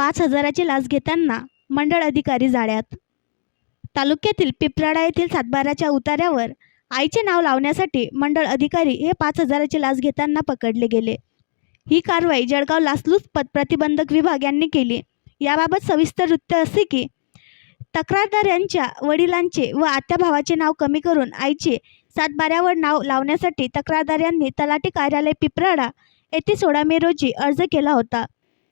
5,000ची लाच घेताना मंडळ अधिकारी जाळ्यात। तालुक्यातील पिपराडा येथील सातबाराच्या उतार्यावर आईचे नाव लावण्यासाठी मंडळ अधिकारी हे 5,000ची लाच घेताना पकडले गेले। ही कारवाई जळगाव लाचलुचपत प्रतिबंधक विभाग यांनी केली। याबाबत सविस्तर वृत्त असे की तक्रारदार यांच्या वडिलांचे व आत्या भावाचे नाव कमी करून आईचे सातबाऱ्यावर नाव लावण्यासाठी तक्रारदार यांनी तलाठी कार्यालय पिपराडा येथे 16 मे रोजी अर्ज केला होता।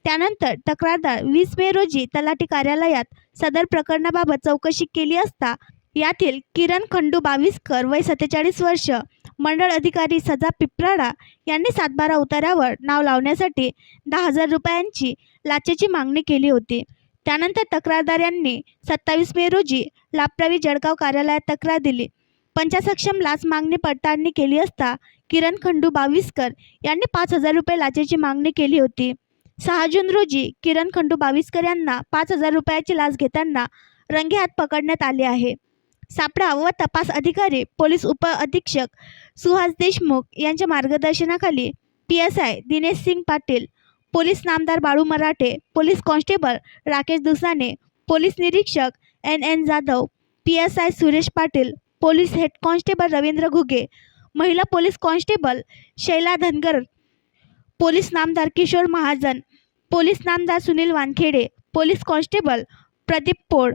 त्यानंतर तक्रारदार 20 मे रोजी तलाठी कार्यालयात सदर प्रकरणाबाबत चौकशी केली असता यातील किरण खंडू बाविस्कर वय 47 वर्ष मंडळ अधिकारी सजा पिपराडा यांनी सातबारा उतार्यावर नाव लावण्यासाठी 10,000 रुपयांची लाचेची मागणी केली होती। त्यानंतर तक्रारदार यांनी 27 मे रोजी लाभप्रवी जळगाव कार्यालयात तक्रार दिली। पंचासक्षम लाच मागणी पडताळणी केली असता किरण खंडू बाविस्कर यांनी 5,000 रुपये लाचेची मागणी केली होती। 6 जून रोजी किरण खंडू बाविस्कर यांना 5,000 रुपयाची लाच घेताना रंगेहात पकडण्यात आले आहे। सापळा व तपास अधिकारी पोलीस उप अधीक्षक सुहास देशमुख यांच्या मार्गदर्शनाखाली PSI दिनेश सिंग पाटील, पोलीस नामदार Balu Marathe, police constable Rakesh Dusane, police निरीक्षक NN Jadhav, PSI Suresh Patil, police head constable Ravindra Ghuge, महिला police constable Shaila Dhangar, police नामदार किशोर महाजन, पोलीस नामदार Sunil Wankhede, police constable Pradeep Pol,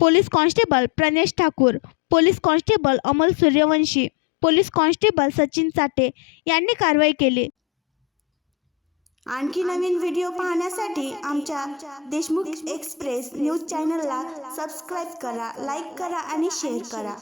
police constable Pranesh Thakur, police constable Amol Suryavanshi, police constable Sachin Chate यांनी कारवाई केली। आणखी नवीन व्हिडिओ पाहण्यासाठी आमच्या देशमुख एक्सप्रेस न्यूज चॅनलला सबस्क्राईब करा, लाईक करा आणि शेअर करा।